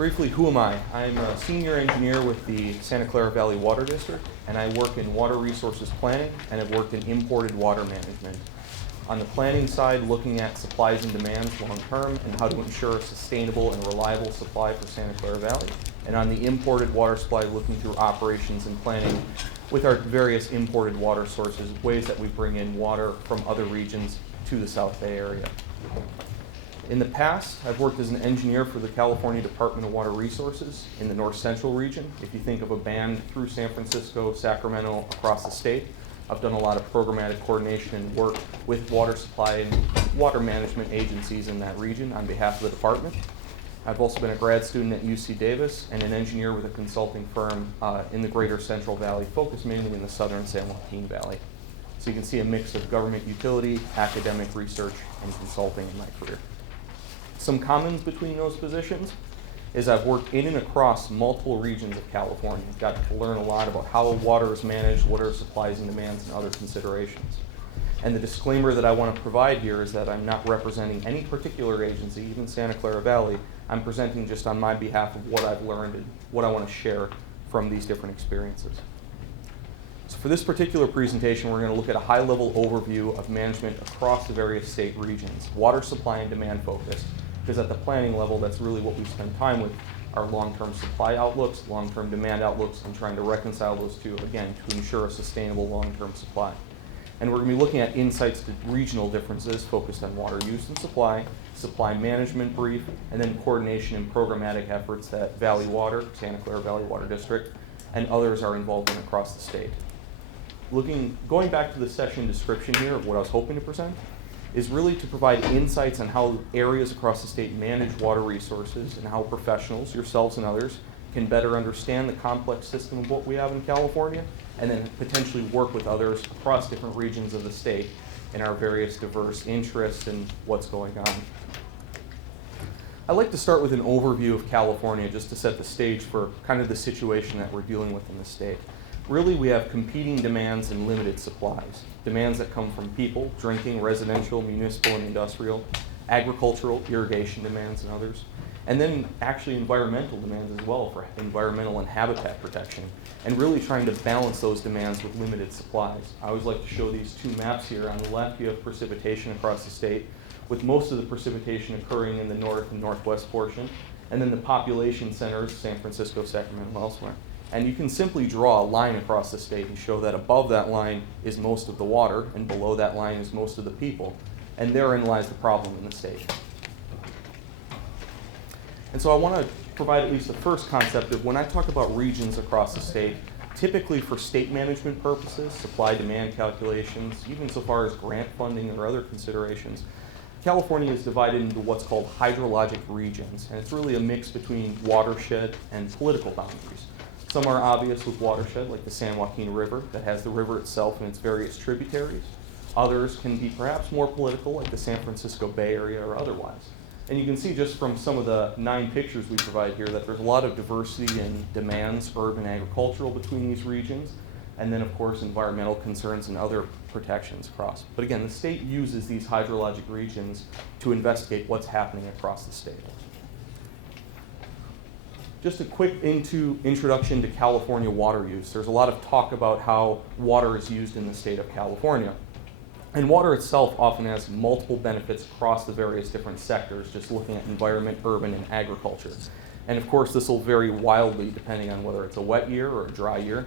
Briefly, who am I? I'm a senior engineer with the Santa Clara Valley Water District, and I work in water resources planning and have worked in imported water management. On the planning side, looking at supplies and demands long term and how to ensure a sustainable and reliable supply for Santa Clara Valley. And on the imported water supply, looking through operations and planning with our various imported water sources, ways that we bring in water from other regions to the South Bay area. In the past, I've worked as an engineer for the California Department of Water Resources in the North Central region. If you think of a band through San Francisco, Sacramento, across the state, I've done a lot of programmatic coordination and work with water supply and water management agencies in that region on behalf of the department. I've also been a grad student at UC Davis and an engineer with a consulting firm in the greater Central Valley, focused mainly in the southern San Joaquin Valley. So you can see a mix of government utility, academic research, and consulting in my career. Some commons between those positions is I've worked in and across multiple regions of California. I've got to learn a lot about how water is managed, what are supplies and demands, and other considerations. And the disclaimer that I want to provide here is that I'm not representing any particular agency, even Santa Clara Valley. I'm presenting just on my behalf of what I've learned and what I want to share from these different experiences. So for this particular presentation, we're going to look at a high-level overview of management across the various state regions, water supply and demand focused, because at the planning level, that's really what we spend time with, our long-term supply outlooks, long-term demand outlooks, and trying to reconcile those two, again, to ensure a sustainable long-term supply. And we're going to be looking at insights to regional differences focused on water use and supply management brief, and then coordination and programmatic efforts that Valley Water, Santa Clara Valley Water District, and others are involved in across the state. Going back to the session description here of what I was hoping to present, is really to provide insights on how areas across the state manage water resources and how professionals, yourselves and others, can better understand the complex system of what we have in California, and then potentially work with others across different regions of the state in our various diverse interests and what's going on. I'd like to start with an overview of California just to set the stage for kind of the situation that we're dealing with in the state. Really, we have competing demands and limited supplies. Demands that come from people, drinking, residential, municipal, and industrial, agricultural, irrigation demands, and others. And then actually environmental demands as well for environmental and habitat protection, and really trying to balance those demands with limited supplies. I always like to show these two maps here. On the left, you have precipitation across the state, with most of the precipitation occurring in the north and northwest portion, and then the population centers, San Francisco, Sacramento, and elsewhere. And you can simply draw a line across the state and show that above that line is most of the water, and below that line is most of the people. And therein lies the problem in the state. And so I want to provide at least the first concept of when I talk about regions across the state, typically for state management purposes, supply-demand calculations, even so far as grant funding or other considerations, California is divided into what's called hydrologic regions, and it's really a mix between watershed and political boundaries. Some are obvious with watershed, like the San Joaquin River, that has the river itself and its various tributaries. Others can be perhaps more political, like the San Francisco Bay Area or otherwise. And you can see just from some of the 9 pictures we provide here that there's a lot of diversity in demands, urban, agricultural, between these regions, and then of course environmental concerns and other protections across. But again, the state uses these hydrologic regions to investigate what's happening across the state. Just a quick introduction to California water use. There's a lot of talk about how water is used in the state of California. And water itself often has multiple benefits across the various different sectors, just looking at environment, urban, and agriculture. And of course, this will vary wildly depending on whether it's a wet year or a dry year.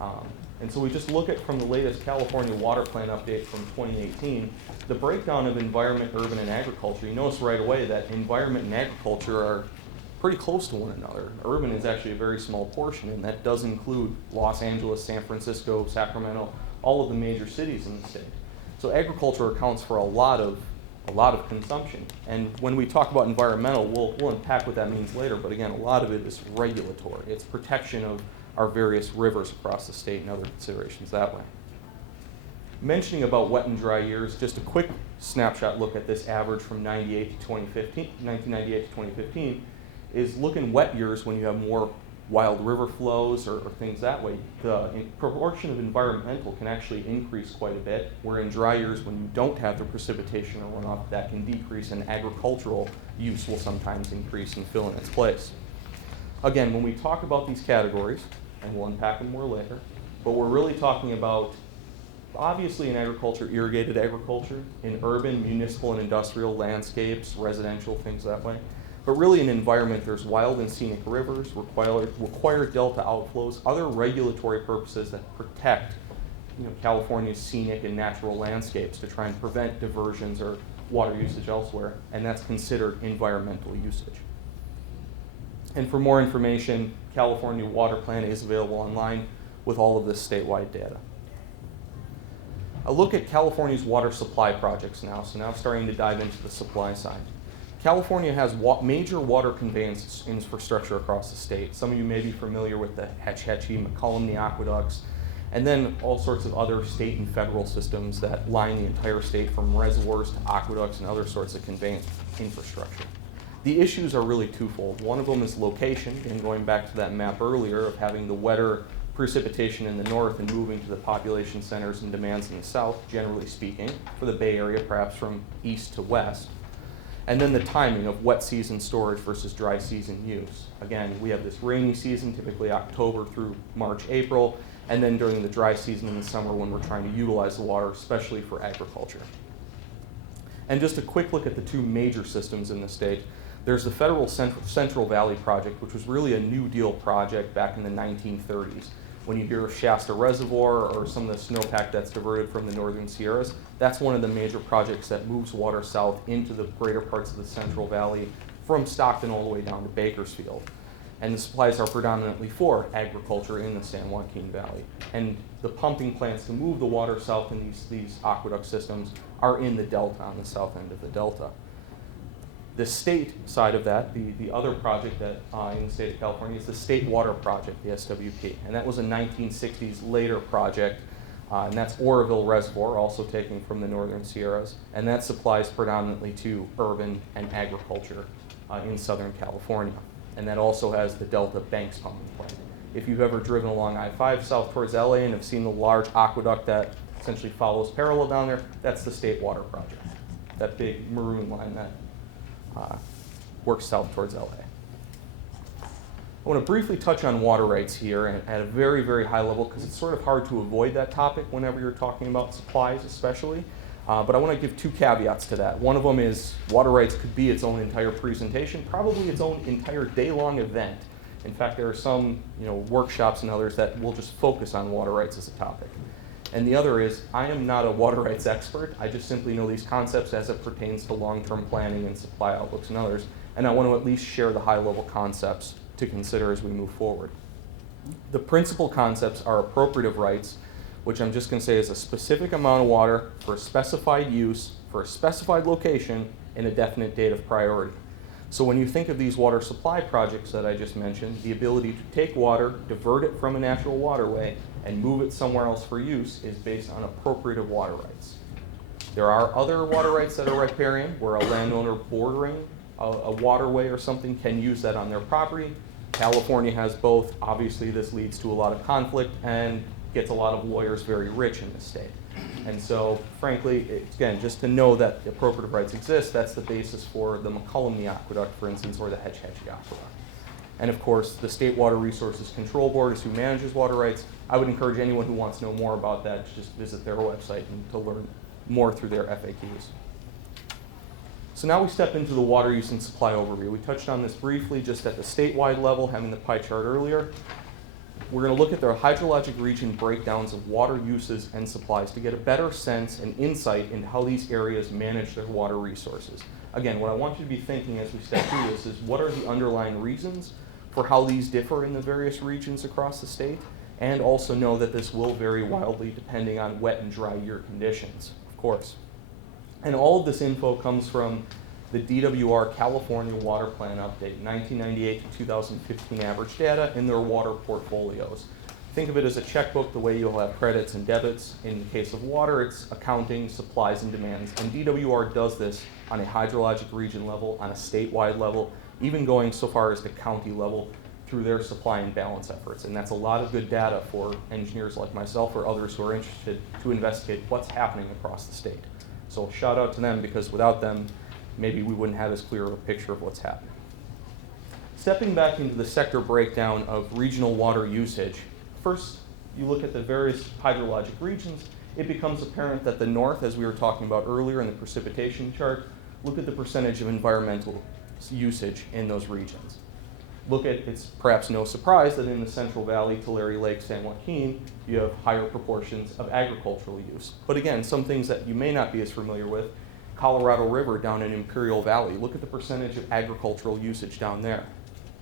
And so we just look at from the latest California Water Plan update from 2018, the breakdown of environment, urban, and agriculture. You notice right away that environment and agriculture are pretty close to one another. Urban is actually a very small portion, and that does include Los Angeles, San Francisco, Sacramento, all of the major cities in the state. So agriculture accounts for a lot of consumption. And when we talk about environmental, we'll unpack what that means later, but again, a lot of it is regulatory. It's protection of our various rivers across the state and other considerations that way. Mentioning about wet and dry years, just a quick snapshot look at this average from 1998 to 2015, is looking wet years when you have more wild river flows or things that way. The proportion of environmental can actually increase quite a bit, where in dry years when you don't have the precipitation or runoff, that can decrease, and agricultural use will sometimes increase and fill in its place. Again, when we talk about these categories, and we'll unpack them more later, but we're really talking about, obviously in agriculture, irrigated agriculture, in urban, municipal, and industrial landscapes, residential, things that way. But really in environment, there's wild and scenic rivers, required delta outflows, other regulatory purposes that protect California's scenic and natural landscapes to try and prevent diversions or water usage elsewhere, and that's considered environmental usage. And for more information, California Water Plan is available online with all of this statewide data. A look at California's water supply projects now, so now starting to dive into the supply side. California has major water conveyance infrastructure across the state. Some of you may be familiar with the Hetch Hetchy, McCollum aqueducts, and then all sorts of other state and federal systems that line the entire state from reservoirs to aqueducts and other sorts of conveyance infrastructure. The issues are really twofold. One of them is location, and going back to that map earlier of having the wetter precipitation in the north and moving to the population centers and demands in the south, generally speaking, for the Bay Area, perhaps from east to west. And then the timing of wet season storage versus dry season use. Again, we have this rainy season, typically October through March, April, and then during the dry season in the summer when we're trying to utilize the water, especially for agriculture. And just a quick look at the two major systems in the state. There's the federal Central Valley Project, which was really a New Deal project back in the 1930s. When you hear of Shasta Reservoir or some of the snowpack that's diverted from the northern Sierras, that's one of the major projects that moves water south into the greater parts of the Central Valley from Stockton all the way down to Bakersfield. And the supplies are predominantly for agriculture in the San Joaquin Valley. And the pumping plants to move the water south in these aqueduct systems are in the delta, on the south end of the delta. The state side of that, the other project that in the state of California is the State Water Project, the SWP. And that was a 1960s later project, and that's Oroville Reservoir, also taken from the northern Sierras. And that supplies predominantly to urban and agriculture in Southern California. And that also has the Delta Banks pumping plant. If you've ever driven along I-5 south towards LA and have seen the large aqueduct that essentially follows parallel down there, that's the State Water Project, that big maroon line that works south towards LA. I want to briefly touch on water rights here and at a very, very high level because it's sort of hard to avoid that topic whenever you're talking about supplies especially. But I want to give two caveats to that. One of them is water rights could be its own entire presentation, probably its own entire day-long event. In fact, there are some workshops and others that will just focus on water rights as a topic. And the other is, I am not a water rights expert. I just simply know these concepts as it pertains to long-term planning and supply outlooks and others. And I want to at least share the high-level concepts to consider as we move forward. The principal concepts are appropriative rights, which I'm just going to say is a specific amount of water for a specified use, for a specified location, and a definite date of priority. So when you think of these water supply projects that I just mentioned, the ability to take water, divert it from a natural waterway, and move it somewhere else for use is based on appropriative water rights. There are other water rights that are riparian, where a landowner bordering a waterway or something can use that on their property. California has both. Obviously, this leads to a lot of conflict and gets a lot of lawyers very rich in this state. And so, frankly, again, just to know that the appropriative rights exist, that's the basis for the McCollum Aqueduct, for instance, or the Hetch Hetchy Aqueduct. And of course, the State Water Resources Control Board is who manages water rights. I would encourage anyone who wants to know more about that to just visit their website and to learn more through their FAQs. So now we step into the water use and supply overview. We touched on this briefly just at the statewide level, having the pie chart earlier. We're going to look at the hydrologic region breakdowns of water uses and supplies to get a better sense and insight into how these areas manage their water resources. Again, what I want you to be thinking as we step through this is what are the underlying reasons for how these differ in the various regions across the state, and also know that this will vary wildly depending on wet and dry year conditions, of course. And all of this info comes from the DWR California Water Plan Update, 1998 to 2015 average data in their water portfolios. Think of it as a checkbook, the way you'll have credits and debits. In the case of water, it's accounting, supplies, and demands. And DWR does this on a hydrologic region level, on a statewide level, even going so far as the county level through their supply and balance efforts. And that's a lot of good data for engineers like myself or others who are interested to investigate what's happening across the state. So shout out to them, because without them, maybe we wouldn't have as clear of a picture of what's happening. Stepping back into the sector breakdown of regional water usage, first you look at the various hydrologic regions, it becomes apparent that the north, as we were talking about earlier in the precipitation chart, look at the percentage of environmental usage in those regions. It's perhaps no surprise that in the Central Valley, Tulare Lake, San Joaquin, you have higher proportions of agricultural use. But again, some things that you may not be as familiar with, Colorado River down in Imperial Valley, look at the percentage of agricultural usage down there.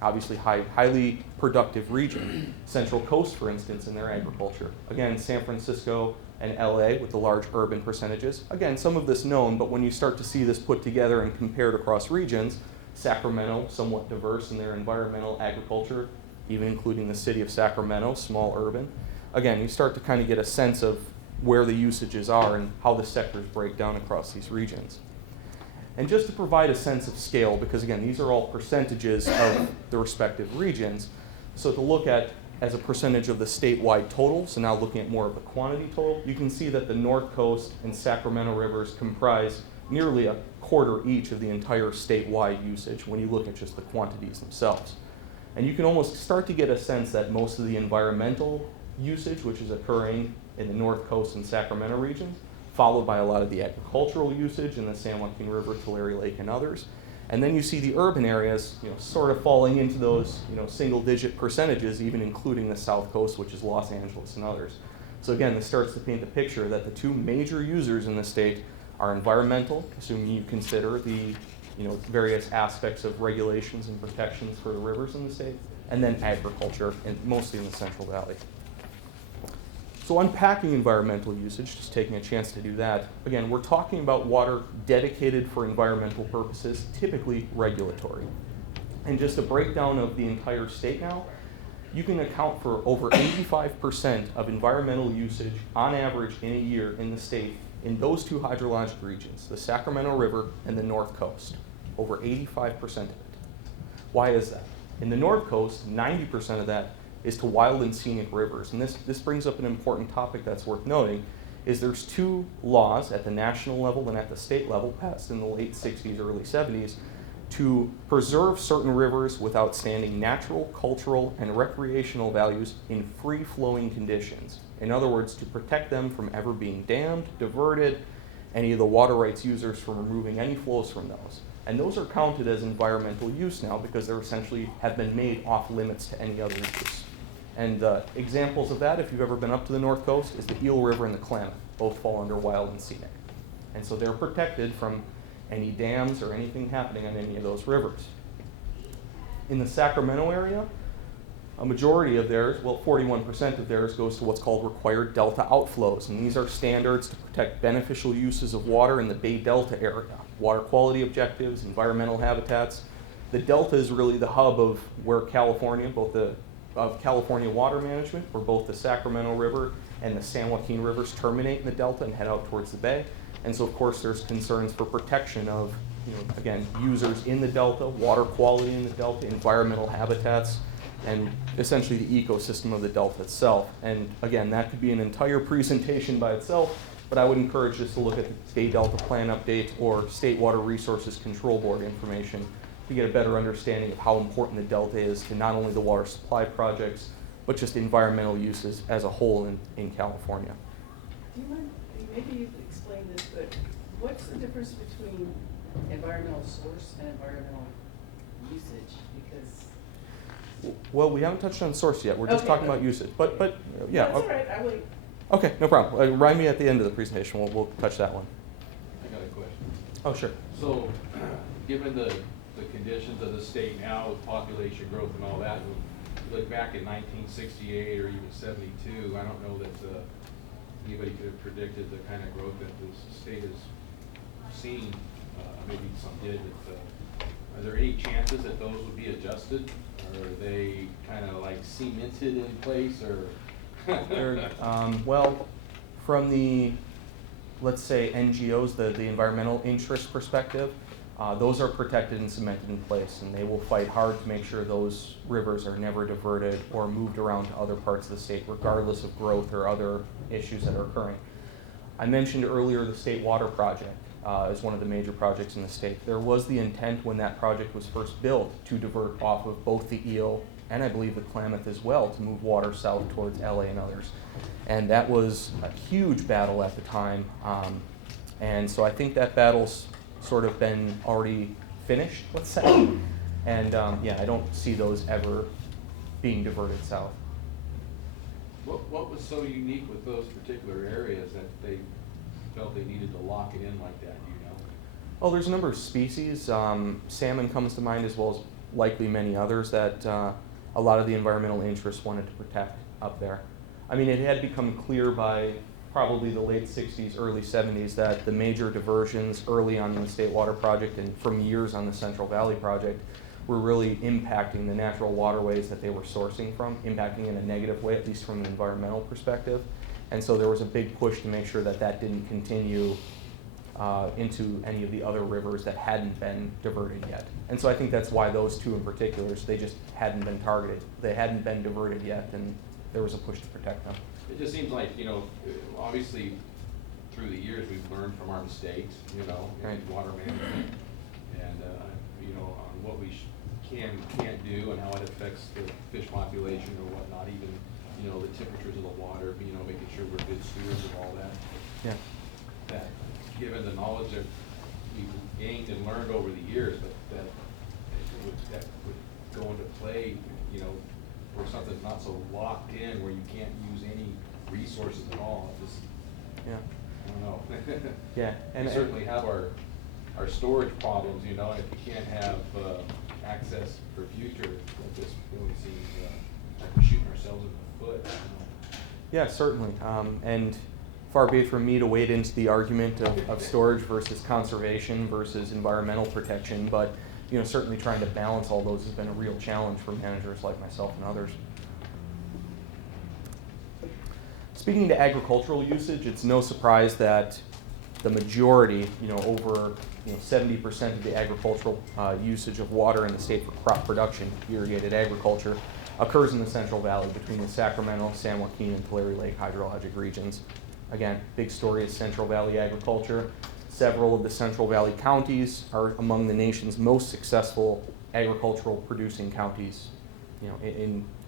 Obviously highly productive region. Central Coast, for instance, in their agriculture. Again, San Francisco and LA with the large urban percentages. Again, some of this known, but when you start to see this put together and compared across regions, Sacramento, somewhat diverse in their environmental agriculture, even including the city of Sacramento, small urban. Again, you start to kind of get a sense of where the usages are and how the sectors break down across these regions. And just to provide a sense of scale, because again, these are all percentages of the respective regions, so to look at as a percentage of the statewide total, so now looking at more of the quantity total, you can see that the North Coast and Sacramento rivers comprise nearly a quarter each of the entire statewide usage when you look at just the quantities themselves. And you can almost start to get a sense that most of the environmental usage, which is occurring in the North Coast and Sacramento regions, followed by a lot of the agricultural usage in the San Joaquin River, Tulare Lake, and others. And then you see the urban areas, sort of falling into those, single-digit percentages, even including the South Coast, which is Los Angeles and others. So again, this starts to paint the picture that the two major users in the state are environmental, assuming you consider the various aspects of regulations and protections for the rivers in the state, and then agriculture, and mostly in the Central Valley. So unpacking environmental usage, just taking a chance to do that, again, we're talking about water dedicated for environmental purposes, typically regulatory. And just a breakdown of the entire state now, you can account for over 85% of environmental usage on average in a year in the state in those two hydrologic regions, the Sacramento River and the North Coast, over 85% of it. Why is that? In the North Coast, 90% of that is to wild and scenic rivers. And this brings up an important topic that's worth noting, is there's two laws at the national level and at the state level passed in the late 60s, early 70s to preserve certain rivers with outstanding natural, cultural, and recreational values in free-flowing conditions. In other words, to protect them from ever being dammed, diverted, any of the water rights users from removing any flows from those. And those are counted as environmental use now because they're essentially have been made off limits to any other use. And examples of that, if you've ever been up to the North Coast, is the Eel River and the Klamath. Both fall under wild and scenic. And so they're protected from any dams or anything happening on any of those rivers. In the Sacramento area, a majority of theirs, well, 41% of theirs goes to what's called required delta outflows. And these are standards to protect beneficial uses of water in the Bay Delta area. Water quality objectives, environmental habitats. The delta is really the hub of where California, of California water management, where both the Sacramento River and the San Joaquin rivers terminate in the delta and head out towards the bay. And so of course there's concerns for protection of, again, users in the delta, water quality in the delta, environmental habitats, and essentially the ecosystem of the delta itself. And again, that could be an entire presentation by itself, but I would encourage just to look at the Bay Delta Plan update or State Water Resources Control Board information to get a better understanding of how important the delta is to not only the water supply projects, but just environmental uses as a whole in California. Do you mind, maybe you've explained this, but what's the difference between environmental source and environmental usage? Because well, we haven't touched on source yet. We're just talking about usage. But yeah. That's all right. I wait. Okay, no problem. Remind me at the end of the presentation. We'll touch that one. I got a question. Oh, sure. So, given the conditions of the state now with population growth and all that, you look back at 1968 or even 72, I don't know that anybody could have predicted the kind of growth that this state has seen. Maybe some did. Are there any chances that those would be adjusted? Or are they kind of like cemented in place? Or well, from the, let's say, NGOs, the environmental interest perspective, those are protected and cemented in place, and they will fight hard to make sure those rivers are never diverted or moved around to other parts of the state, regardless of growth or other issues that are occurring. I mentioned earlier the State Water Project. is one of the major projects in the state. There was the intent when that project was first built to divert off of both the Eel and I believe the Klamath as well to move water south towards LA and others. And that was a huge battle at the time. And so I think that battle's sort of been already finished, let's say. And yeah, I don't see those ever being diverted south. What was so unique with those particular areas that they felt they needed to lock it in like that, do you know? Oh, there's a number of species. Salmon comes to mind, as well as likely many others that a lot of the environmental interests wanted to protect up there. I mean, it had become clear by probably the late 60s, early 70s that the major diversions early on in the State Water Project and from years on the Central Valley Project were really impacting the natural waterways that they were sourcing from, impacting in a negative way, at least from an environmental perspective. And so there was a big push to make sure that that didn't continue into any of the other rivers that hadn't been diverted yet. And so I think that's why those two in particular, they just hadn't been targeted. They hadn't been diverted yet, and there was a push to protect them. It just seems like, you know, obviously through the years we've learned from our mistakes, you know, Right. in water management and, you know, on what we can't do and how it affects the fish population or whatnot, even, you know, the temperatures of the water, you know, making sure we're good stewards of all that. Yeah. That, given the knowledge that we've gained and learned over the years, but that would go into play, you know, where something's not so locked in, where you can't use any resources at all. It just, Yeah. I don't know. Yeah. We certainly have our storage problems, you know, and if you can't have access for future, it just really seems like we're shooting ourselves in the foot. You know? Yeah, certainly. And far be it from me to wade into the argument of storage versus conservation versus environmental protection, but you know, certainly trying to balance all those has been a real challenge for managers like myself and others. Speaking to agricultural usage, it's no surprise that the majority, you know, over 70% of the agricultural usage of water in the state for crop production, irrigated agriculture, occurs in the Central Valley between the Sacramento, San Joaquin, and Tulare Lake hydrologic regions. Again, big story is Central Valley agriculture. Several of the Central Valley counties are among the nation's most successful agricultural producing counties, you know,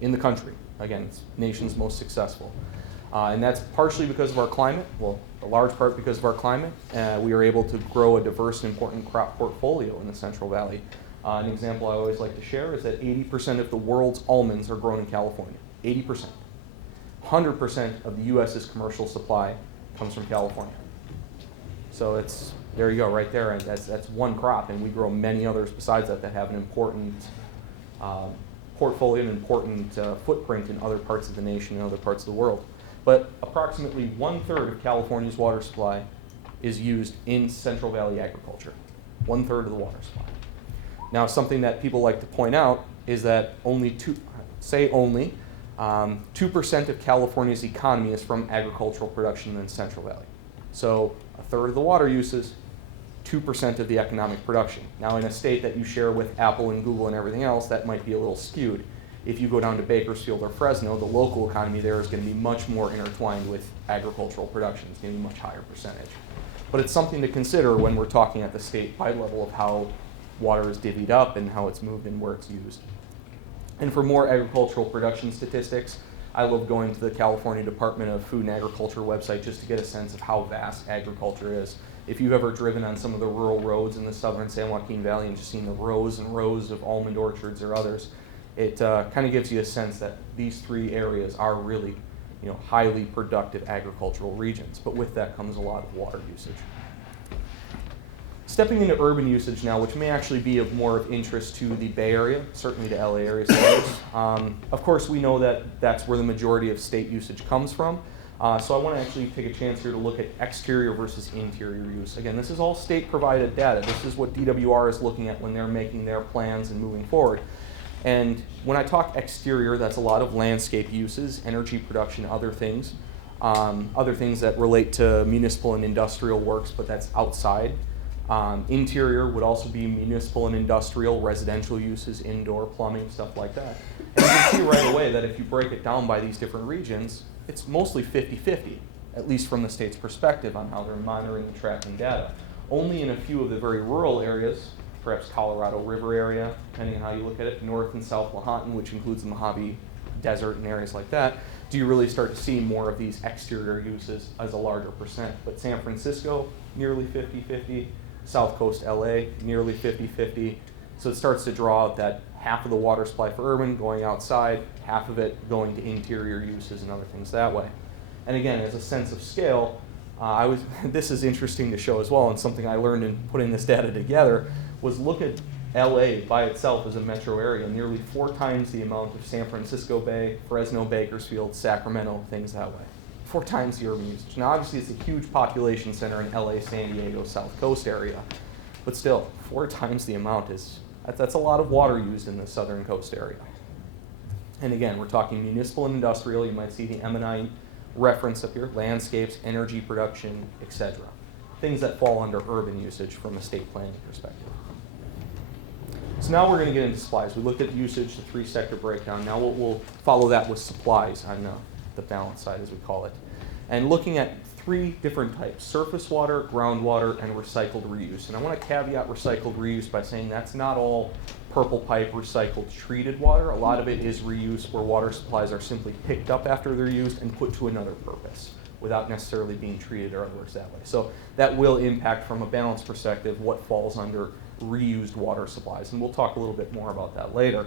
in the country. Again, it's nation's most successful. And that's partially because of our climate, well, a large part because of our climate. We are able to grow a diverse and important crop portfolio in the Central Valley. An example I always like to share is that 80% of the world's almonds are grown in California. 80%. 100% of the U.S.'s commercial supply comes from California. So it's, there you go, right there. And that's one crop, and we grow many others besides that that have an important portfolio and important footprint in other parts of the nation and other parts of the world. But approximately 1/3 of California's water supply is used in Central Valley agriculture. 1/3 of the water supply. Now, something that people like to point out is that only 2% of California's economy is from agricultural production in Central Valley. So 1/3 of the water uses 2% of the economic production. Now, in a state that you share with Apple and Google and everything else, that might be a little skewed. If you go down to Bakersfield or Fresno, the local economy there is going to be much more intertwined with agricultural production. It's going to be a much higher percentage. But it's something to consider when we're talking at the statewide level of how water is divvied up and how it's moved and where it's used. And for more agricultural production statistics, I love going to the California Department of Food and Agriculture website just to get a sense of how vast agriculture is. If you've ever driven on some of the rural roads in the southern San Joaquin Valley and just seen the rows and rows of almond orchards or others, it kind of gives you a sense that these three areas are really, you know, highly productive agricultural regions. But with that comes a lot of water usage. Stepping into urban usage now, which may actually be of more of interest to the Bay Area, certainly to LA area sellers. Of course, we know that that's where the majority of state usage comes from. So I want to actually take a chance here to look at exterior versus interior use. Again, this is all state-provided data. This is what DWR is looking at when they're making their plans and moving forward. And when I talk exterior, that's a lot of landscape uses, energy production, other things that relate to municipal and industrial works, but that's outside. Interior would also be municipal and industrial, residential uses, indoor plumbing, stuff like that. And you can see right away that if you break it down by these different regions, it's mostly 50-50, at least from the state's perspective on how they're monitoring and tracking data. Only in a few of the very rural areas, perhaps Colorado River area, depending on how you look at it, North and South Lahontan, which includes the Mojave Desert and areas like that, do you really start to see more of these exterior uses as a larger percent. But San Francisco, nearly 50-50, South Coast LA, nearly 50-50. So it starts to draw out that half of the water supply for urban going outside, half of it going to interior uses and other things that way. And again, as a sense of scale, this is interesting to show as well, and something I learned in putting this data together, was look at LA by itself as a metro area, nearly 4 times the amount of San Francisco Bay, Fresno, Bakersfield, Sacramento, things that way. 4 times the urban usage. Now obviously it's a huge population center in LA, San Diego, South Coast area, but still, 4 times the amount that's a lot of water used in the southern coast area. And again, we're talking municipal and industrial. You might see the M&I reference up here, landscapes, energy production, etc. Things that fall under urban usage from a state planning perspective. So now we're going to get into supplies. We looked at usage, the 3-sector breakdown. Now we'll follow that with supplies on the balance side, as we call it. And looking at 3 different types: surface water, groundwater, and recycled reuse. And I want to caveat recycled reuse by saying that's not all purple pipe recycled treated water. A lot of it is reuse where water supplies are simply picked up after they're used and put to another purpose without necessarily being treated or otherwise that way. So that will impact, from a balance perspective, what falls under reused water supplies. And we'll talk a little bit more about that later.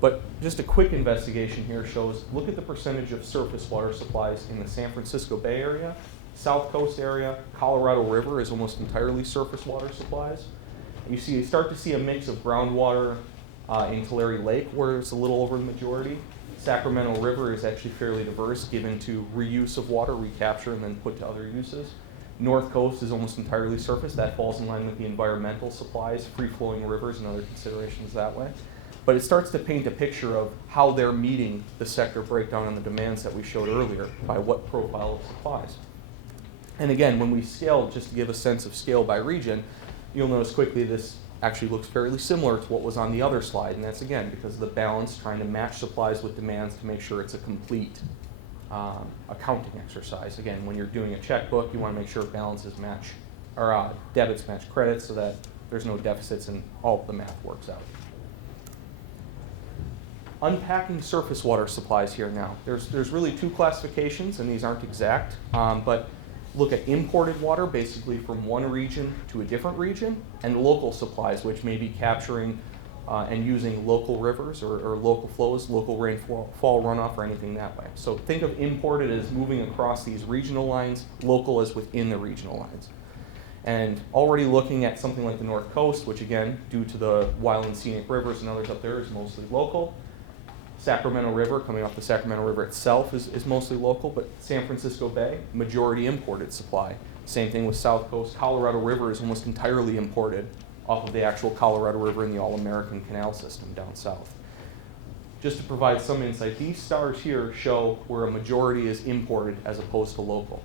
But just a quick investigation here shows, look at the percentage of surface water supplies in the San Francisco Bay Area, South Coast area. Colorado River is almost entirely surface water supplies. And you start to see a mix of groundwater in Tulare Lake, where it's a little over the majority. Sacramento River is actually fairly diverse, given to reuse of water, recapture, and then put to other uses. North Coast is almost entirely surface. That falls in line with the environmental supplies, free-flowing rivers, and other considerations that way. But it starts to paint a picture of how they're meeting the sector breakdown and the demands that we showed earlier by what profile of supplies. And again, when we scale, just to give a sense of scale by region, you'll notice quickly this actually looks fairly similar to what was on the other slide, and that's again because of the balance, trying to match supplies with demands to make sure it's a complete accounting exercise. Again, when you're doing a checkbook, you want to make sure balances match, or debits match credits, so that there's no deficits and all of the math works out. Unpacking surface water supplies here now. There's really 2 classifications, and these aren't exact, but look at imported water, basically from one region to a different region, and local supplies, which may be capturing and using local rivers or local flows, local rainfall runoff, or anything that way. So think of imported as moving across these regional lines, local as within the regional lines. And already looking at something like the North Coast, which again, due to the wild and scenic rivers and others up there, is mostly local. Sacramento River, coming off the Sacramento River itself, is mostly local, but San Francisco Bay, majority imported supply. Same thing with South Coast. Colorado River is almost entirely imported off of the actual Colorado River in the All-American Canal system down south. Just to provide some insight, these stars here show where a majority is imported as opposed to local.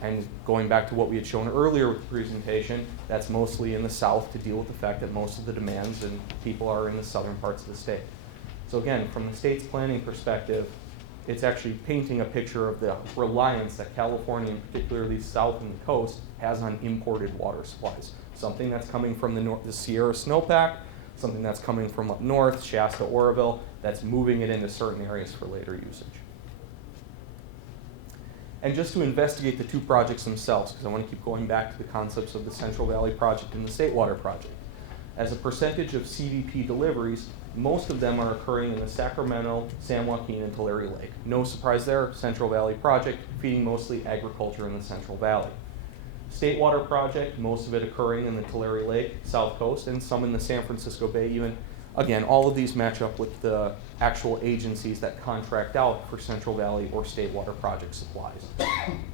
And going back to what we had shown earlier with the presentation, that's mostly in the south to deal with the fact that most of the demands and people are in the southern parts of the state. So again, from the state's planning perspective, it's actually painting a picture of the reliance that California, and particularly south and the coast, has on imported water supplies. Something that's coming from the Sierra snowpack, something that's coming from up north, Shasta, Oroville, that's moving it into certain areas for later usage. And just to investigate the 2 projects themselves, because I want to keep going back to the concepts of the Central Valley Project and the State Water Project. As a percentage of CVP deliveries, most of them are occurring in the Sacramento, San Joaquin, and Tulare Lake. No surprise there, Central Valley Project, feeding mostly agriculture in the Central Valley. State Water Project, most of it occurring in the Tulare Lake, South Coast, and some in the San Francisco Bay even. Again, all of these match up with the actual agencies that contract out for Central Valley or State Water Project supplies.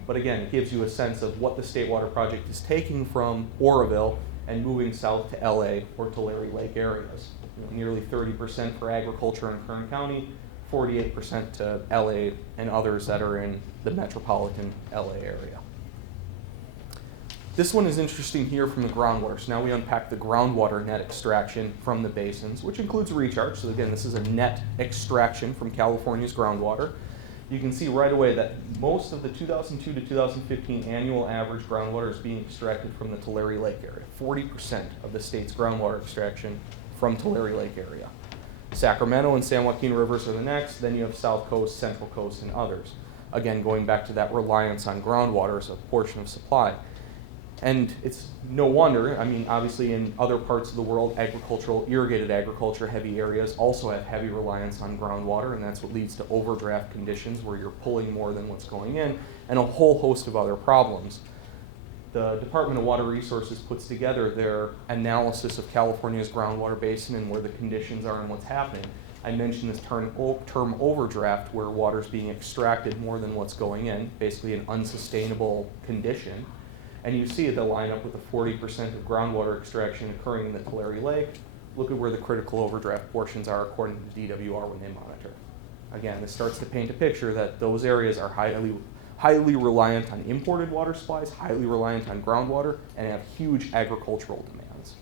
But again, it gives you a sense of what the State Water Project is taking from Oroville and moving south to LA or Tulare Lake areas. Nearly 30% for agriculture in Kern County, 48% to LA and others that are in the metropolitan LA area. This one is interesting here from the groundwater. So now we unpack the groundwater net extraction from the basins, which includes recharge. So again, this is a net extraction from California's groundwater. you can see right away that most of the 2002 to 2015 annual average groundwater is being extracted from the Tulare Lake area. 40% of the state's groundwater extraction from Tulare Lake area. Sacramento and San Joaquin rivers are the next, then you have South Coast, Central Coast, and others. Again, going back to that reliance on groundwater as a portion of supply. And it's no wonder, I mean, obviously in other parts of the world, agricultural, irrigated agriculture heavy areas also have heavy reliance on groundwater, and that's what leads to overdraft conditions where you're pulling more than what's going in, and a whole host of other problems. The Department of Water Resources puts together their analysis of California's groundwater basin and where the conditions are and what's happening. I mentioned this term overdraft, where water's being extracted more than what's going in, basically an unsustainable condition. And you see the lineup with the 40% of groundwater extraction occurring in the Tulare Lake. Look at where the critical overdraft portions are according to the DWR when they monitor. Again, this starts to paint a picture that those areas are highly reliant on imported water supplies, highly reliant on groundwater, and have huge agricultural demands.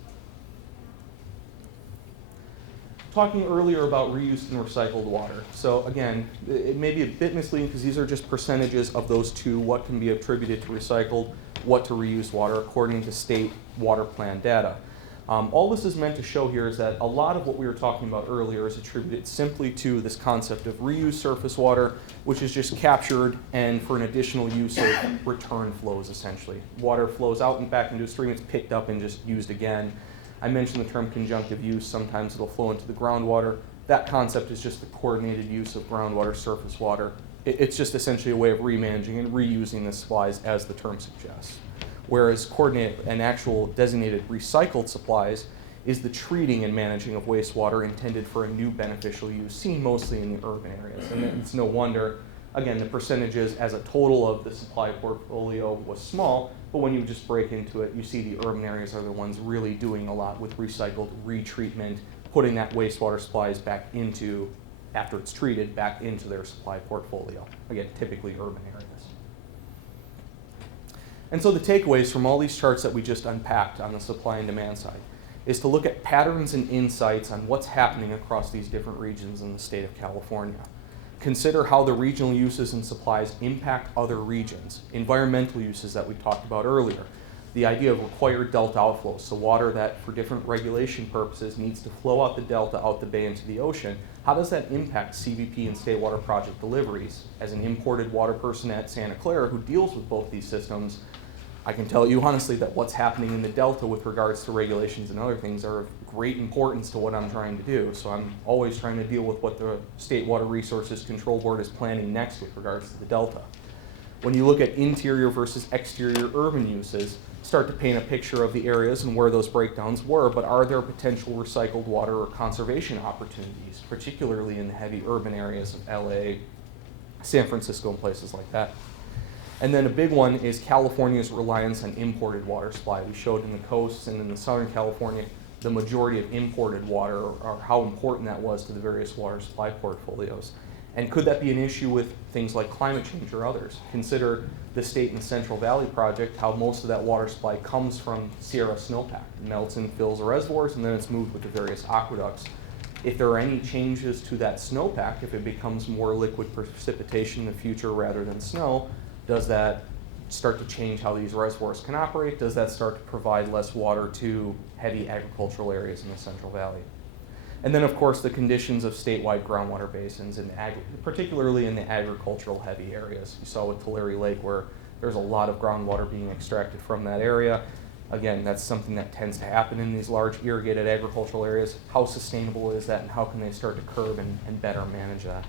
Talking earlier about reused and recycled water. So again, it may be a bit misleading because these are just percentages of those two, what can be attributed to recycled, what to reuse water according to state water plan data. All this is meant to show here is that a lot of what we were talking about earlier is attributed simply to this concept of reused surface water, which is just captured and for an additional use of return flows essentially. Water flows out and back into a stream, it's picked up and just used again. I mentioned the term conjunctive use, sometimes it'll flow into the groundwater. That concept is just the coordinated use of groundwater surface water. It's just essentially a way of remanaging and reusing the supplies as the term suggests. Whereas coordinated and actual designated recycled supplies is the treating and managing of wastewater intended for a new beneficial use, seen mostly in the urban areas. And it's no wonder, again, the percentages as a total of the supply portfolio was small, but when you just break into it, you see the urban areas are the ones really doing a lot with recycled, retreatment, putting that wastewater supplies back into, after it's treated, back into their supply portfolio. Again, typically urban areas. And so the takeaways from all these charts that we just unpacked on the supply and demand side is to look at patterns and insights on what's happening across these different regions in the state of California. Consider how the regional uses and supplies impact other regions, environmental uses that we talked about earlier, the idea of required delta outflows, so water that for different regulation purposes needs to flow out the delta, out the bay into the ocean. How does that impact CVP and state water project deliveries? As an imported water person at Santa Clara who deals with both these systems, I can tell you honestly that what's happening in the delta with regards to regulations and other things are of great importance to what I'm trying to do. So I'm always trying to deal with what the State Water Resources Control Board is planning next with regards to the delta. When you look at interior versus exterior urban uses, start to paint a picture of the areas and where those breakdowns were, but are there potential recycled water or conservation opportunities, particularly in the heavy urban areas of LA, San Francisco, and places like that. And then a big one is California's reliance on imported water supply. We showed in the coasts and in the Southern California, the majority of imported water, or how important that was to the various water supply portfolios. And could that be an issue with things like climate change or others? Consider the State and Central Valley project, how most of that water supply comes from Sierra snowpack. It melts and fills the reservoirs, and then it's moved with the various aqueducts. If there are any changes to that snowpack, if it becomes more liquid precipitation in the future rather than snow, does that start to change how these reservoirs can operate? Does that start to provide less water to heavy agricultural areas in the Central Valley? And then, of course, the conditions of statewide groundwater basins, and particularly in the agricultural heavy areas. You saw with Tulare Lake where there's a lot of groundwater being extracted from that area. Again, that's something that tends to happen in these large irrigated agricultural areas. How sustainable is that, and how can they start to curb and better manage that?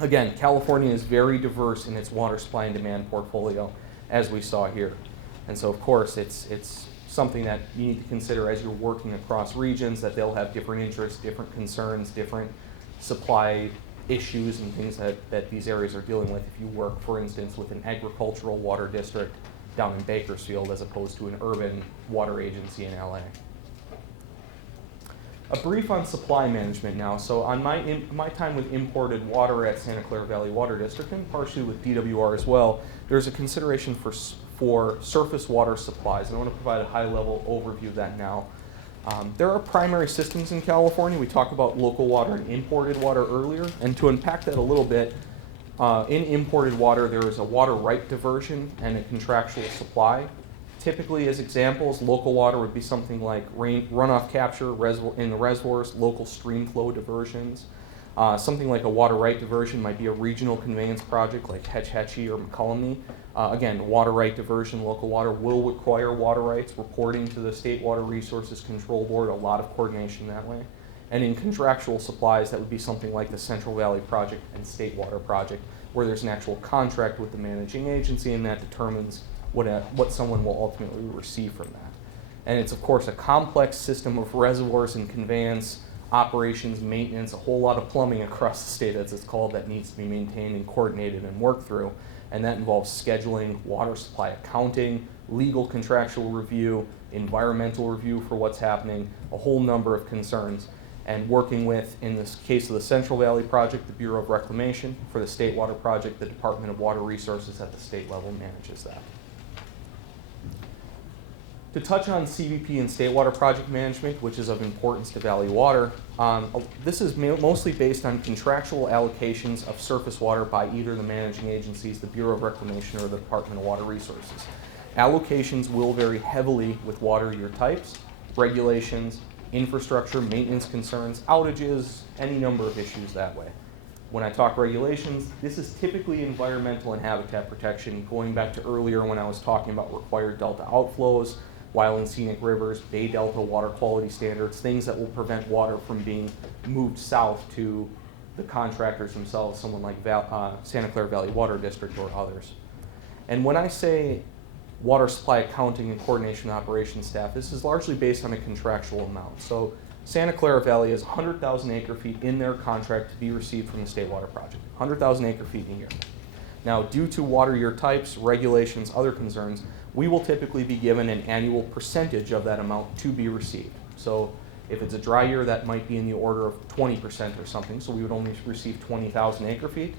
Again, California is very diverse in its water supply and demand portfolio, as we saw here. And so, of course, it's something that you need to consider as you're working across regions, that they'll have different interests, different concerns, different supply issues and things that these areas are dealing with. If you work, for instance, with an agricultural water district down in Bakersfield as opposed to an urban water agency in LA. A brief on supply management now. So on my time with imported water at Santa Clara Valley Water District, and partially with DWR as well, there's a consideration for surface water supplies. And I want to provide a high-level overview of that now. There are primary systems in California. We talked about local water and imported water earlier. And to unpack that a little bit, In imported water, there is a water right diversion and a contractual supply. Typically, as examples, local water would be something like runoff capture in the reservoirs, local stream flow diversions. Something like a water right diversion might be a regional conveyance project like Hetch Hetchy or McCollumney. Again, water right diversion, local water will require water rights, reporting to the State Water Resources Control Board, a lot of coordination that way. And in contractual supplies, that would be something like the Central Valley Project and State Water Project, where there's an actual contract with the managing agency, and that determines what someone will ultimately receive from that. And it's, of course, a complex system of reservoirs and conveyance, operations, maintenance, a whole lot of plumbing across the state, as it's called, that needs to be maintained and coordinated and worked through. And that involves scheduling, water supply accounting, legal contractual review, environmental review for what's happening, a whole number of concerns. And working with, in this case of the Central Valley Project, the Bureau of Reclamation. For the State Water Project, the Department of Water Resources at the state level manages that. To touch on CVP and State Water Project management, which is of importance to Valley Water, this is mostly based on contractual allocations of surface water by either the managing agencies, the Bureau of Reclamation, or the Department of Water Resources. Allocations will vary heavily with water year types, regulations, infrastructure, maintenance concerns, outages, any number of issues that way. When I talk regulations, this is typically environmental and habitat protection, going back to earlier when I was talking about required delta outflows, wild and scenic rivers, Bay Delta water quality standards, things that will prevent water from being moved south to the contractors themselves, someone like Santa Clara Valley Water District or others. And when I say water supply accounting and coordination operations staff, this is largely based on a contractual amount. So Santa Clara Valley has 100,000 acre feet in their contract to be received from the State Water Project, 100,000 acre feet in a year. Now, due to water year types, regulations, other concerns, we will typically be given an annual percentage of that amount to be received. So if it's a dry year, that might be in the order of 20% or something, so we would only receive 20,000 acre feet.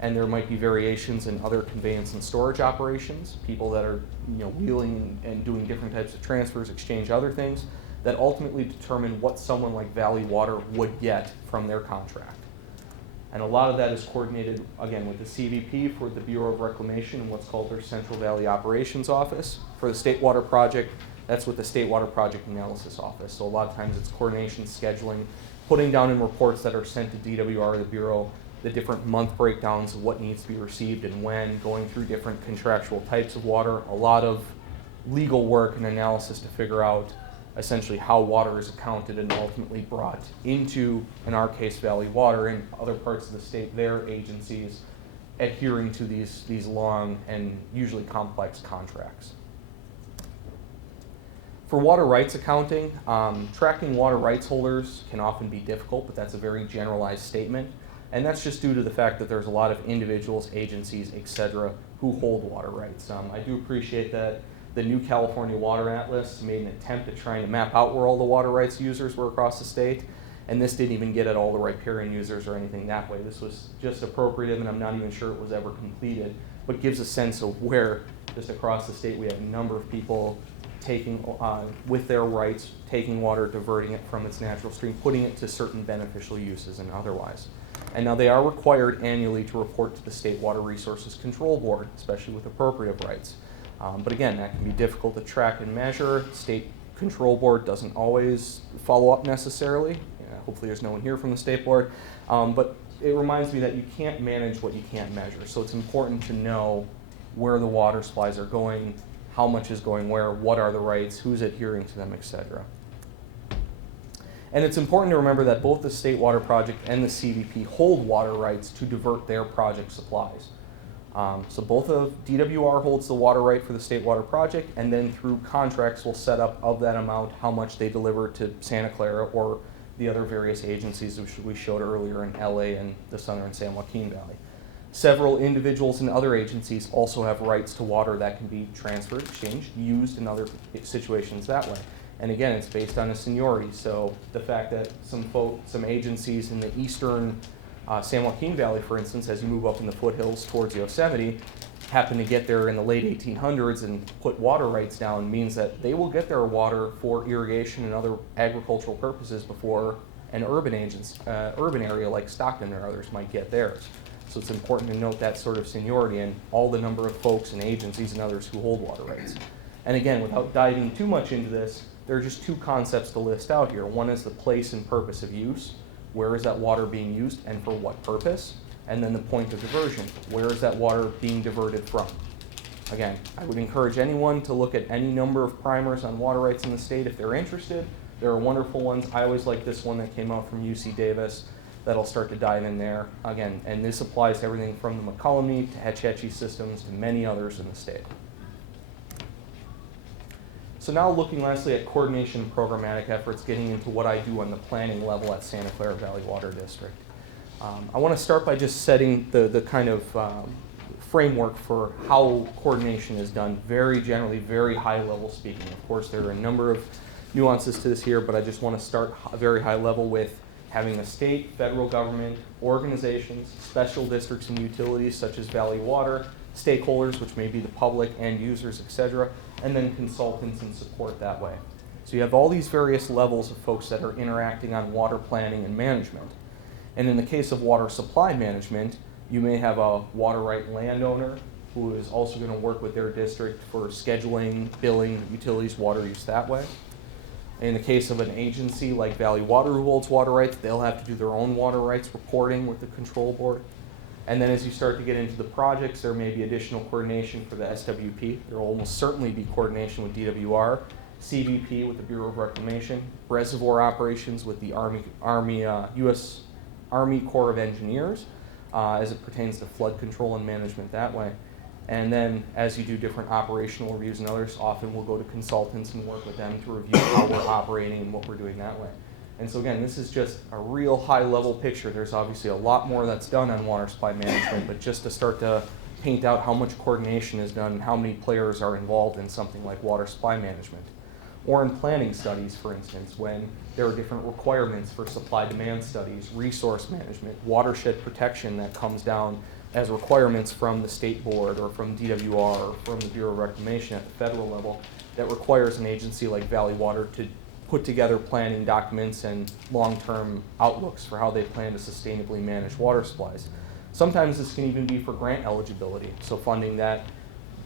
And there might be variations in other conveyance and storage operations, people that are wheeling and doing different types of transfers, exchange other things, that ultimately determine what someone like Valley Water would get from their contract. And a lot of that is coordinated, again, with the CVP for the Bureau of Reclamation and what's called their Central Valley Operations Office. For the State Water Project, that's with the State Water Project Analysis Office. So a lot of times it's coordination, scheduling, putting down in reports that are sent to DWR, the Bureau, the different month breakdowns of what needs to be received and when, going through different contractual types of water, a lot of legal work and analysis to figure out essentially how water is accounted and ultimately brought into, in our case, Valley Water, and other parts of the state, their agencies adhering to these long and usually complex contracts. For water rights accounting, tracking water rights holders can often be difficult, but that's a very generalized statement. And that's just due to the fact that there's a lot of individuals, agencies, etc., who hold water rights. I do appreciate that the new California Water Atlas made an attempt at trying to map out where all the water rights users were across the state, and this didn't even get at all the riparian users or anything that way. This was just appropriative, and I'm not even sure it was ever completed, but gives a sense of where, just across the state, we have a number of people taking, with their rights, taking water, diverting it from its natural stream, putting it to certain beneficial uses and otherwise. And now they are required annually to report to the State Water Resources Control Board, especially with appropriative rights. But again, that can be difficult to track and measure. State Control Board doesn't always follow up necessarily. Hopefully there's no one here from the State Board. But it reminds me that you can't manage what you can't measure. So it's important to know where the water supplies are going, how much is going where, what are the rights, who's adhering to them, etc. And it's important to remember that both the State Water Project and the CVP hold water rights to divert their project supplies. So both of DWR holds the water right for the State Water Project, and then through contracts will set up of that amount how much they deliver to Santa Clara or the other various agencies which we showed earlier in LA and the Southern San Joaquin Valley. Several individuals and other agencies also have rights to water that can be transferred, exchanged, used in other situations that way. And again, it's based on a seniority. So the fact that some agencies in the eastern San Joaquin Valley, for instance, as you move up in the foothills towards Yosemite, happen to get there in the late 1800s and put water rights down means that they will get their water for irrigation and other agricultural purposes before an urban area like Stockton or others might get theirs. So it's important to note that sort of seniority and all the number of folks and agencies and others who hold water rights. And again, without diving too much into this, there are just two concepts to list out here. One is the place and purpose of use. Where is that water being used and for what purpose? And then the point of diversion. Where is that water being diverted from? Again, I would encourage anyone to look at any number of primers on water rights in the state if they're interested. There are wonderful ones. I always like this one that came out from UC Davis that'll start to dive in there. Again, and this applies to everything from the McCollum to Hetch Hetchy systems to many others in the state. So now looking lastly at coordination and programmatic efforts, getting into what I do on the planning level at Santa Clara Valley Water District. I want to start by just setting the kind of framework for how coordination is done, very generally, very high level speaking. Of course, there are a number of nuances to this here, but I just want to start very high level with having the state, federal government, organizations, special districts and utilities such as Valley Water, stakeholders, which may be the public, end users, etc., and then consultants and support that way. So you have all these various levels of folks that are interacting on water planning and management. And in the case of water supply management, you may have a water right landowner who is also going to work with their district for scheduling, billing, utilities, water use that way. In the case of an agency like Valley Water who holds water rights, they'll have to do their own water rights reporting with the control board. And then as you start to get into the projects, there may be additional coordination for the SWP. There will almost certainly be coordination with DWR, CBP with the Bureau of Reclamation, reservoir operations with the U.S. Army Corps of Engineers as it pertains to flood control and management that way. And then as you do different operational reviews and others, often we'll go to consultants and work with them to review how we're operating and what we're doing that way. And so again, this is just a real high level picture. There's obviously a lot more that's done on water supply management, but just to start to paint out how much coordination is done and how many players are involved in something like water supply management. Or in planning studies, for instance, when there are different requirements for supply-demand studies, resource management, watershed protection that comes down as requirements from the state board or from DWR or from the Bureau of Reclamation at the federal level that requires an agency like Valley Water to put together planning documents and long-term outlooks for how they plan to sustainably manage water supplies. Sometimes this can even be for grant eligibility, so funding that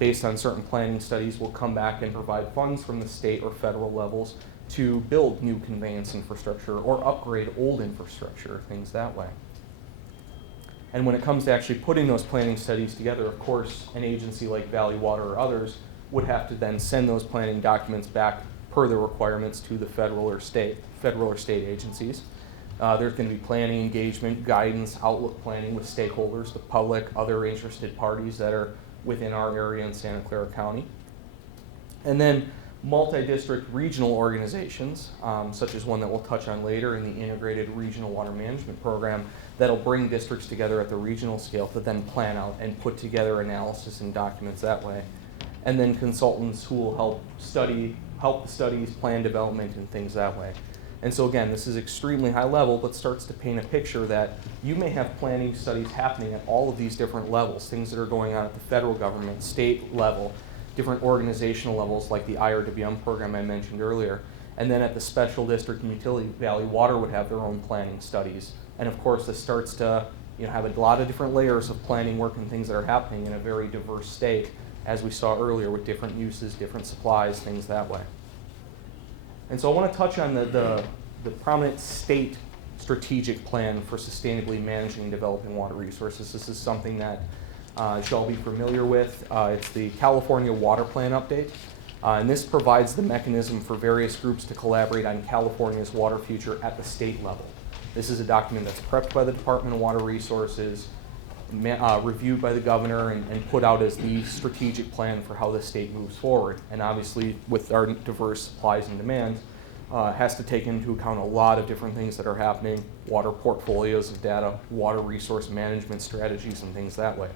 based on certain planning studies will come back and provide funds from the state or federal levels to build new conveyance infrastructure or upgrade old infrastructure, things that way. And when it comes to actually putting those planning studies together, of course, an agency like Valley Water or others would have to then send those planning documents back per the requirements to the federal or state agencies. There's going to be planning, engagement, guidance, outlook planning with stakeholders, the public, other interested parties that are within our area in Santa Clara County. And then multi-district regional organizations, such as one that we'll touch on later in the Integrated Regional Water Management Program, that'll bring districts together at the regional scale to then plan out and put together analysis and documents that way. And then consultants who will help the studies, plan development, and things that way. And so again, this is extremely high level, but starts to paint a picture that you may have planning studies happening at all of these different levels, things that are going on at the federal government, state level, different organizational levels like the IRWM program I mentioned earlier. And then at the special district and utility, Valley Water would have their own planning studies. And of course, this starts to have a lot of different layers of planning work and things that are happening in a very diverse state, as we saw earlier with different uses, different supplies, things that way. And so I want to touch on the prominent state strategic plan for sustainably managing and developing water resources. This is something that you should all be familiar with. It's the California Water Plan Update. And this provides the mechanism for various groups to collaborate on California's water future at the state level. This is a document that's prepped by the Department of Water Resources, reviewed by the governor, and put out as the strategic plan for how the state moves forward. And obviously, with our diverse supplies and demands, has to take into account a lot of different things that are happening, water portfolios of data, water resource management strategies, and things that way.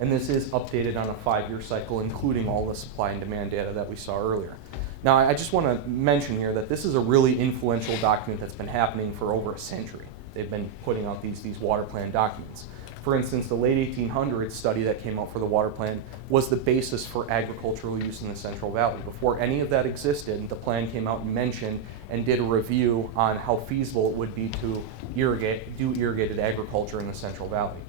And this is updated on a 5-year cycle, including all the supply and demand data that we saw earlier. Now, I just want to mention here that this is a really influential document that's been happening for over a century. They've been putting out these water plan documents. For instance, the late 1800s study that came out for the water plan was the basis for agricultural use in the Central Valley. Before any of that existed, the plan came out and mentioned and did a review on how feasible it would be to do irrigated agriculture in the Central Valley.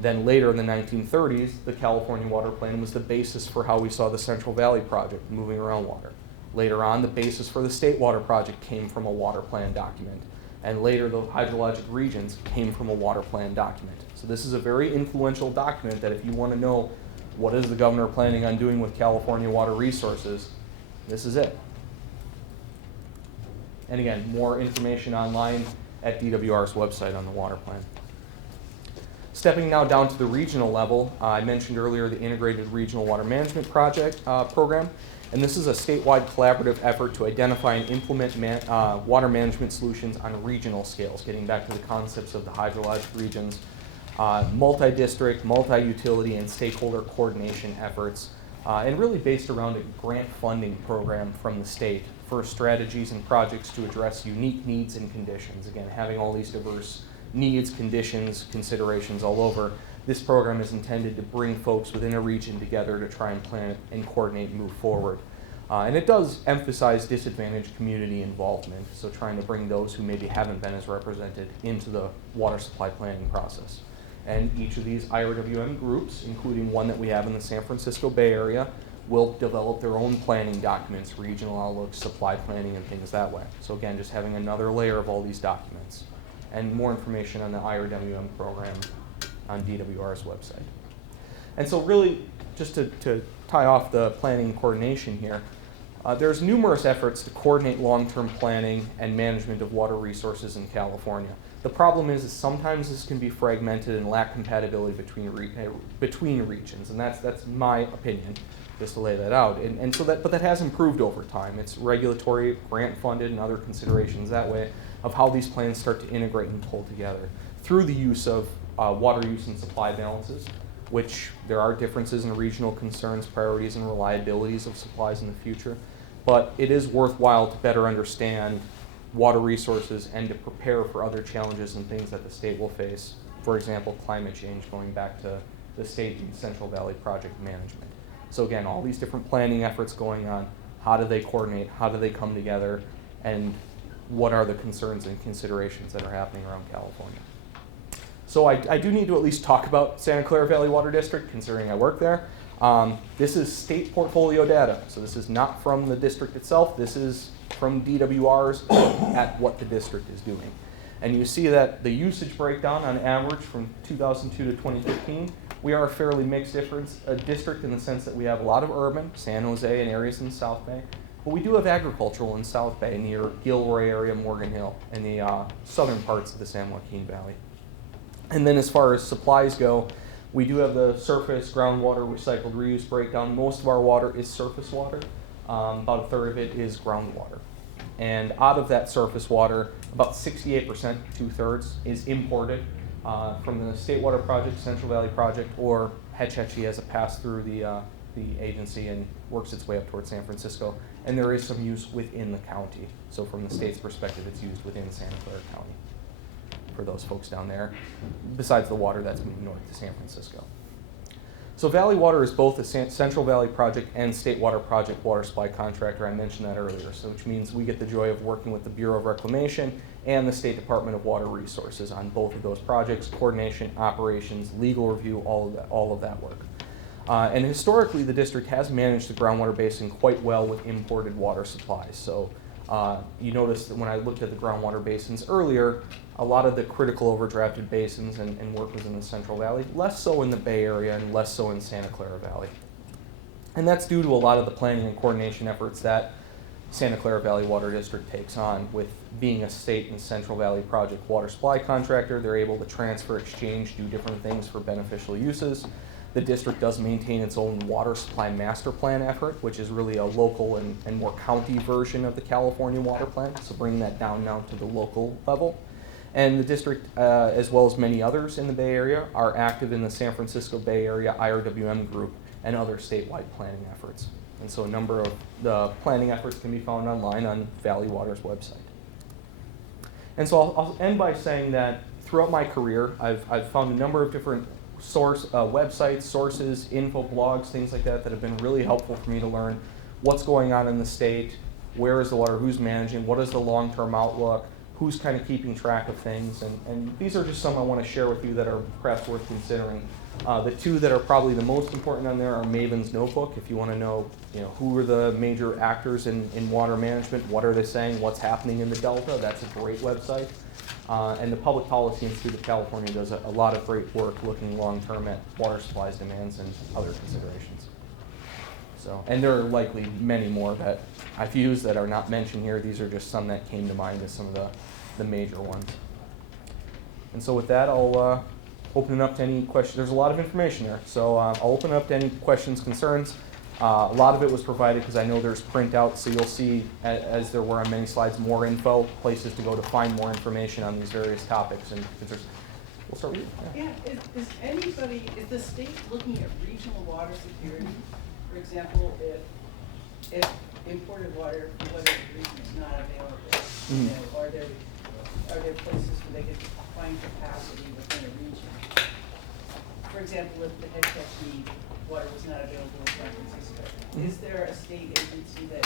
Then later in the 1930s, the California Water Plan was the basis for how we saw the Central Valley Project moving around water. Later on, the basis for the State Water Project came from a water plan document. And later, the hydrologic regions came from a water plan document. So this is a very influential document that if you want to know what is the governor planning on doing with California water resources, this is it. And again, more information online at DWR's website on the water plan. Stepping now down to the regional level, I mentioned earlier the Integrated Regional Water Management Project program, and this is a statewide collaborative effort to identify and implement water management solutions on regional scales, getting back to the concepts of the hydrologic regions, multi-district, multi-utility, and stakeholder coordination efforts, and really based around a grant funding program from the state for strategies and projects to address unique needs and conditions. Again, having all these diverse needs, conditions, considerations all over, this program is intended to bring folks within a region together to try and plan and coordinate and move forward. And it does emphasize disadvantaged community involvement, so trying to bring those who maybe haven't been as represented into the water supply planning process. And each of these IRWM groups, including one that we have in the San Francisco Bay Area, will develop their own planning documents, regional outlooks, supply planning, and things that way. So again, just having another layer of all these documents. And more information on the IRWM program on DWR's website. And so really, just to tie off the planning and coordination here, there's numerous efforts to coordinate long-term planning and management of water resources in California. The problem is sometimes this can be fragmented and lack compatibility between regions, and that's my opinion, just to lay that out. And so but that has improved over time. It's regulatory, grant funded, and other considerations that way of how these plans start to integrate and pull together through the use of water use and supply balances, which there are differences in regional concerns, priorities, and reliabilities of supplies in the future. But it is worthwhile to better understand water resources and to prepare for other challenges and things that the state will face. For example, climate change, going back to the state and Central Valley Project management. So again, all these different planning efforts going on, how do they coordinate, how do they come together, and what are the concerns and considerations that are happening around California. So I do need to at least talk about Santa Clara Valley Water District, considering I work there. This is state portfolio data, so this is not from the district itself. This is from DWR's at what the district is doing. And you see that the usage breakdown on average from 2002 to 2015, we are a fairly mixed district in the sense that we have a lot of urban, San Jose and areas in South Bay, but we do have agricultural in South Bay near Gilroy area, Morgan Hill, and the southern parts of the San Joaquin Valley. And then as far as supplies go, we do have the surface, groundwater, recycled, reuse breakdown. Most of our water is surface water. About a third of it is groundwater. And out of that surface water, about 68%, 2/3, is imported from the State Water Project, Central Valley Project, or Hetch Hetchy as it passed through the agency and works its way up towards San Francisco. And there is some use within the county. So from the state's perspective, it's used within Santa Clara County for those folks down there, besides the water that's moving north to San Francisco. So Valley Water is both a Central Valley Project and State Water Project water supply contractor. I mentioned that earlier, so which means we get the joy of working with the Bureau of Reclamation and the State Department of Water Resources on both of those projects, coordination, operations, legal review, all of that work. And historically, the district has managed the groundwater basin quite well with imported water supplies. So you notice that when I looked at the groundwater basins earlier, a lot of the critical overdrafted basins and work was in the Central Valley, less so in the Bay Area and less so in Santa Clara Valley. And that's due to a lot of the planning and coordination efforts that Santa Clara Valley Water District takes on. With being a state and Central Valley Project water supply contractor, they're able to transfer, exchange, do different things for beneficial uses. The district does maintain its own water supply master plan effort, which is really a local and more county version of the California water plan, so bringing that down now to the local level. And the district, as well as many others in the Bay Area, are active in the San Francisco Bay Area IRWM group and other statewide planning efforts. And so a number of the planning efforts can be found online on Valley Water's website. And so I'll end by saying that throughout my career, I've found a number of different websites, sources, info blogs, things like that have been really helpful for me to learn what's going on in the state, where is the water, who's managing, what is the long-term outlook, who's kind of keeping track of things, and these are just some I want to share with you that are perhaps worth considering. The two that are probably the most important on there are Maven's Notebook, if you want to know, who are the major actors in water management, what are they saying, what's happening in the Delta. That's a great website. And the Public Policy Institute of California does a lot of great work looking long-term at water supplies, demands, and other considerations. So, and there are likely many more that I've used that are not mentioned here. These are just some that came to mind as some of the major ones. And so with that, I'll open it up to any questions. There's a lot of information there, so I'll open it up to any questions, concerns. A lot of it was provided because I know there's printouts, so you'll see, as there were on many slides, more info, places to go to find more information on these various topics. And we'll start with you. Yeah, is the state looking at regional water security? For example, if imported water from whatever region is not available, are there places where they could find capacity within a region? For example, if the head catch need water was not available in San Francisco, is there a state agency that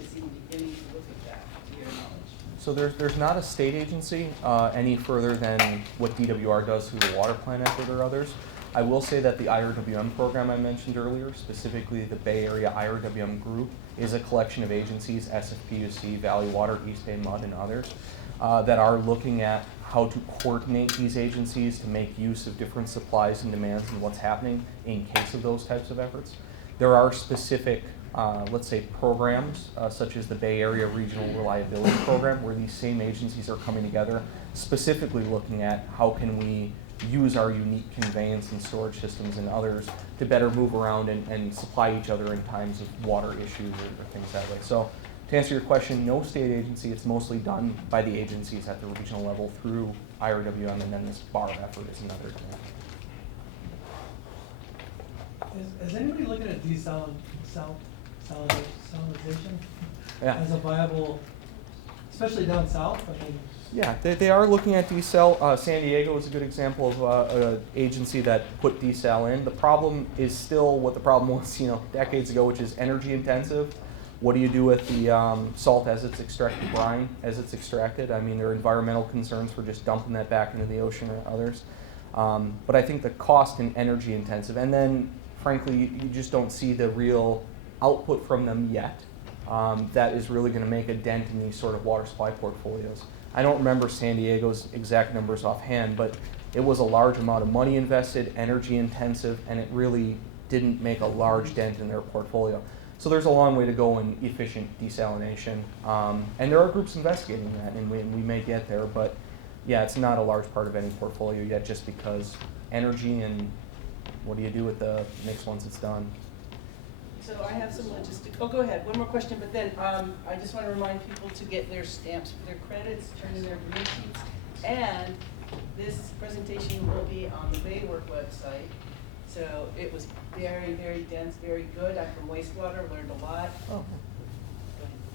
is even beginning to look at that, to your knowledge? So there's not a state agency any further than what DWR does through the water plan effort or others. I will say that the IRWM program I mentioned earlier, specifically the Bay Area IRWM group, is a collection of agencies, SFPUC, Valley Water, East Bay Mud, and others, that are looking at how to coordinate these agencies to make use of different supplies and demands and what's happening in case of those types of efforts. There are specific, let's say, programs, such as the Bay Area Regional Reliability Program, where these same agencies are coming together, specifically looking at how can we use our unique conveyance and storage systems and others to better move around and supply each other in times of water issues or things that way. So to answer your question, no state agency. It's mostly done by the agencies at the regional level through IRWM, and then this BAR effort is another grant. Is anybody looking at desalinization as a viable, especially down south? I mean, yeah, they are looking at desal. San Diego is a good example of an agency that put desal in. The problem is still what the problem was, decades ago, which is energy intensive. What do you do with the salt as it's extracted, brine as it's extracted? I mean, there are environmental concerns for just dumping that back into the ocean or others. But I think the cost and energy intensive, and then frankly, you just don't see the real output from them yet. That is really going to make a dent in these sort of water supply portfolios. I don't remember San Diego's exact numbers offhand, but it was a large amount of money invested, energy intensive, and it really didn't make a large dent in their portfolio. So there's a long way to go in efficient desalination. And there are groups investigating that, and we may get there, but yeah, it's not a large part of any portfolio yet just because energy and what do you do with the mix once it's done? So I have some logistics. Oh, go ahead. One more question, but then I just want to remind people to get their stamps for their credits, turn in their green sheets, and this presentation will be on the Baywork website. So it was very, very dense, very good. I'm from wastewater, learned a lot. Oh.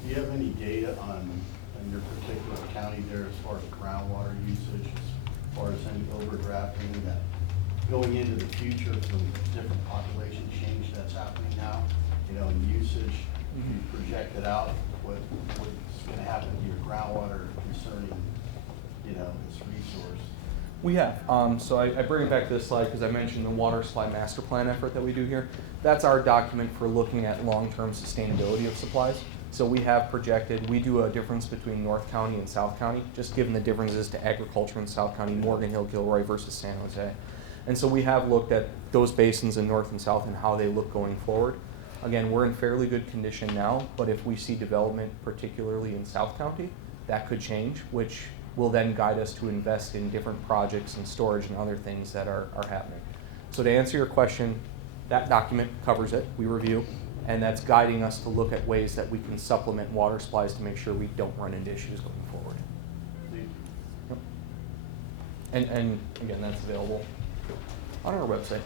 Do you have any data on in your particular county there as far as groundwater usage, as far as any overdrafting that going into the future from different population change that's happening now, in usage, you project it out, what's going to happen to your groundwater concerning, this resource? We have. So I bring it back to this slide because I mentioned the water supply master plan effort that we do here. That's our document for looking at long-term sustainability of supplies. So we have projected, we do a difference between North County and South County, just given the differences to agriculture in South County, Morgan Hill, Gilroy versus San Jose. And so we have looked at those basins in North and South and how they look going forward. Again, we're in fairly good condition now, but if we see development, particularly in South County, that could change, which will then guide us to invest in different projects and storage and other things that are happening. So to answer your question, that document covers it, we review, and that's guiding us to look at ways that we can supplement water supplies to make sure we don't run into issues going forward. Yep. And again, that's available on our website.